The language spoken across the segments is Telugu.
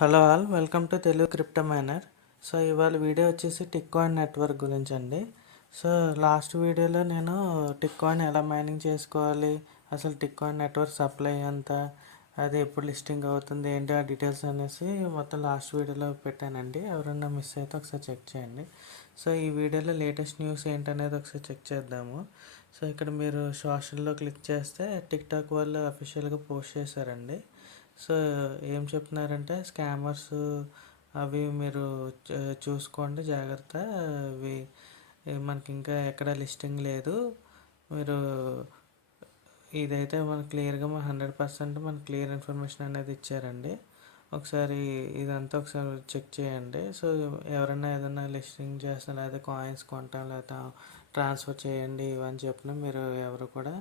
Hello all, welcome to Telugu crypto miner. So ఇవాళ వీడియో వచ్చేసి టిక్ కాయిన్ నెట్వర్క్ గురించి అండి. సో లాస్ట్ వీడియోలో నేను టిక్ కాయిన్ ఎలా మైనింగ్ చేసుకోవాలి, అసలు టిక్ కాయిన్ నెట్వర్క్ సప్లై ఎంత, అది ఎప్పుడు లిస్టింగ్ అవుతుంది ఏంటి ఆ డీటెయిల్స్ అనేసి మొత్తం లాస్ట్ వీడియోలో పెట్టానండి. ఎవరైనా మిస్ అయితే ఒకసారి చెక్ చేయండి. సో ఈ వీడియోలో లేటెస్ట్ న్యూస్ ఏంటనేది ఒకసారి చెక్ చేద్దాము. సో ఇక్కడ మీరు సోషల్లో క్లిక్ చేస్తే టిక్ టాక్ వాళ్ళు అఫీషియల్గా పోస్ట్ చేశారండి. సో ఏం చెప్తున్నారంటే స్కామర్స్ అవి మీరు చూసుకోండి జాగ్రత్త, అవి మనకి ఇంకా ఎక్కడ లిస్టింగ్ లేదు. మీరు ఇదైతే మనకు క్లియర్గా 100% మనకు క్లియర్ ఇన్ఫర్మేషన్ అనేది ఇచ్చారండి. ఒకసారి ఇదంతా ఒకసారి చెక్ చేయండి. సో ఎవరైనా ఏదైనా లిస్టింగ్ చేస్తున్నా లేదా కాయిన్స్ కొంటాం లేదా ట్రాన్స్ఫర్ చేయండి ఇవన్నీ చెప్పినా మీరు ఎవరు కూడా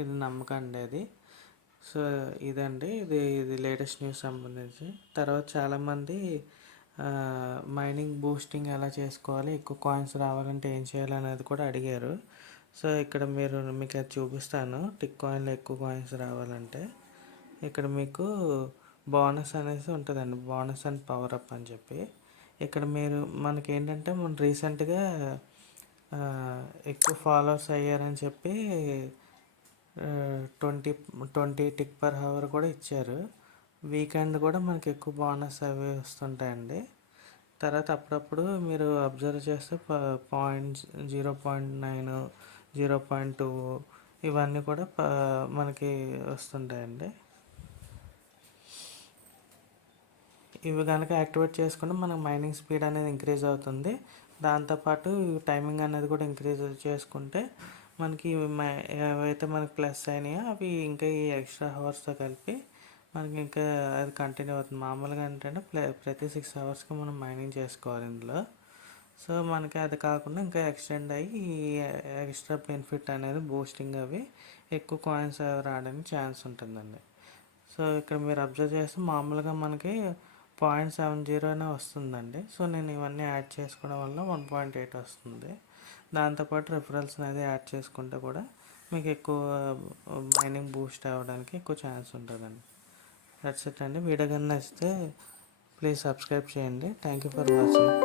ఇది నమ్మకండి అది. సో ఇదండి, ఇది లేటెస్ట్ న్యూస్ సంబంధించి. తర్వాత చాలామంది మైనింగ్ బూస్టింగ్ ఎలా చేసుకోవాలి, ఎక్కువ కాయిన్స్ రావాలంటే ఏం చేయాలి అనేది కూడా అడిగారు. సో ఇక్కడ మీకు అది చూపిస్తాను. టిక్ కాయిన్లో ఎక్కువ కాయిన్స్ రావాలంటే ఇక్కడ మీకు బోనస్ అనేసి ఉంటుందండి, బోనస్ అండ్ పవర్ అప్ అని చెప్పి. ఇక్కడ మనకి ఏంటంటే మన రీసెంట్గా ఎక్కువ ఫాలోవర్స్ అయ్యారని చెప్పి 20 20 టిక్ పర్ హవర్ కూడా ఇచ్చారు. వీకెండ్ కూడా మనకి ఎక్కువ బోనస్ అవి వస్తుంటాయండి. తర్వాత అప్పుడప్పుడు మీరు అబ్జర్వ్ చేస్తే 0.9 0.2 ఇవన్నీ కూడా మనకి వస్తుంటాయండి. ఇవి కనుక యాక్టివేట్ చేసుకుంటే మనకు మైనింగ్ స్పీడ్ అనేది ఇంక్రీజ్ అవుతుంది. దాంతోపాటు టైమింగ్ అనేది కూడా ఇంక్రీజ్ చేసుకుంటే మనకి ఏవైతే మనకి ప్లస్ అయినాయో అవి ఇంకా ఈ ఎక్స్ట్రా అవర్స్తో కలిపి మనకి ఇంకా అది కంటిన్యూ అవుతుంది. మామూలుగా ఏంటంటే ప్రతి 6 అవర్స్కి మనం మైనింగ్ చేసుకోవాలి ఇందులో. సో మనకి అది కాకుండా ఇంకా ఎక్స్టెండ్ అయ్యి ఎక్స్ట్రా బెనిఫిట్ అనేది బూస్టింగ్ అవి ఎక్కువ కాయిన్స్ రావడానికి ఛాన్స్ ఉంటుందండి. సో ఇక్కడ మీరు అబ్జర్వ్ చేస్తే మామూలుగా మనకి 0.70 అనే వస్తుందండి. సో నేను ఇవన్నీ యాడ్ చేసుకోవడం వల్ల 1.8 వస్తుంది. దాంతోపాటు రిఫరల్స్ అనేది యాడ్ చేసుకుంటే కూడా మీకు ఎక్కువ మైనింగ్ బూస్ట్ అవ్వడానికి ఎక్కువ ఛాన్స్ ఉంటుందండి. దట్స్ ఇట్ అండి. వీడియో కానీ నచ్చితే ప్లీజ్ సబ్స్క్రైబ్ చేయండి. Thank you for watching.